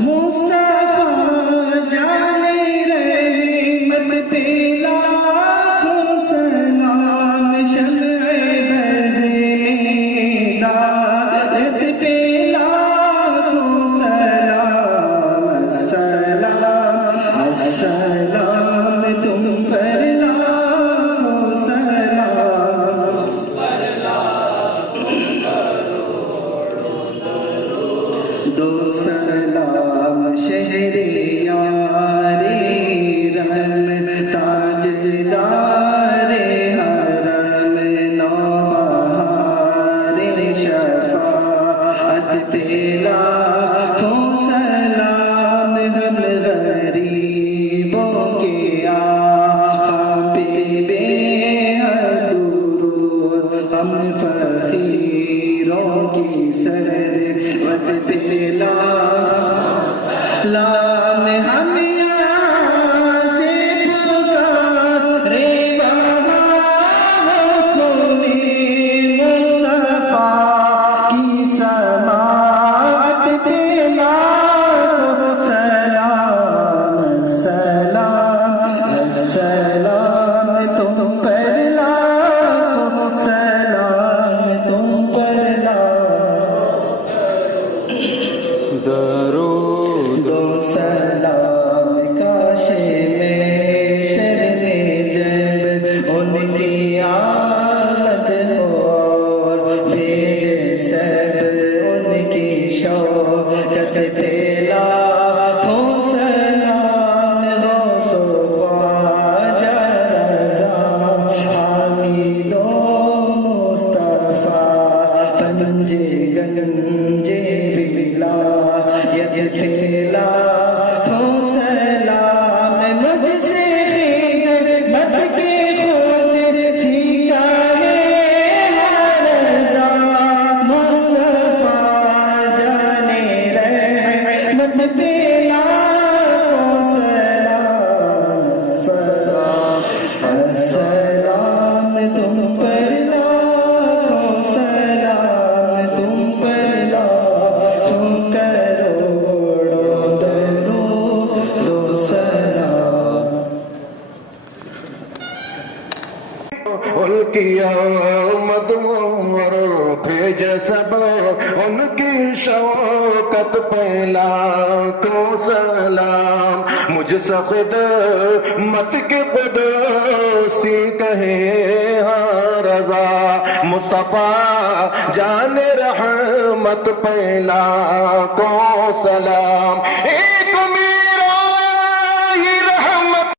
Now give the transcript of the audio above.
مصطفیٰ جانے رحمت پہ لاکھوں سلام، شمع برز میں ہدایت پہ لاکھوں سلام، السلام السلام تم پر لاکھوں سلام، دو سلام شہر یار رحم، تاجدار حرم، نوبہار شفاعت پہ لاکھوں سلام، ہم غریبوں کے آقا پہ بے حد درود، ہم فقیروں کی سرود پہ سلام، ہم یہاں سے پکارے وہاں سنی مصطفیٰ کی سماعت پہ لاکھوں سلام، السلام السلام تم پر لاکھوں سلام، تم پر درود و سلام، کاش میں شر جب ان کی آمد ہو اور بھیجے سب ان کی شوکت پہ لاکھوں سلام، غوث و خواجہ رضا حامد و مصطفیٰ، پنجے گنجے ولایت پہ لاکھوں سلام، مجھ سے خدمت کے خود سیکھا ہے ہر رضا، مصطفیٰ جانے رحمت پہ لاکھوں سلام، السلام السلام تم پر لاکھوں سلام، تم پر لاکھوں کروڑوں درود و سلام۔ ان کی آمد اور بھیج سب ان کی شوکت پہ لاکھوں سلام، مجھ سے خدمت کے قدسی کہے ہاں رضا، مصطفیٰ جان رحمت پہ لاکھوں سلام،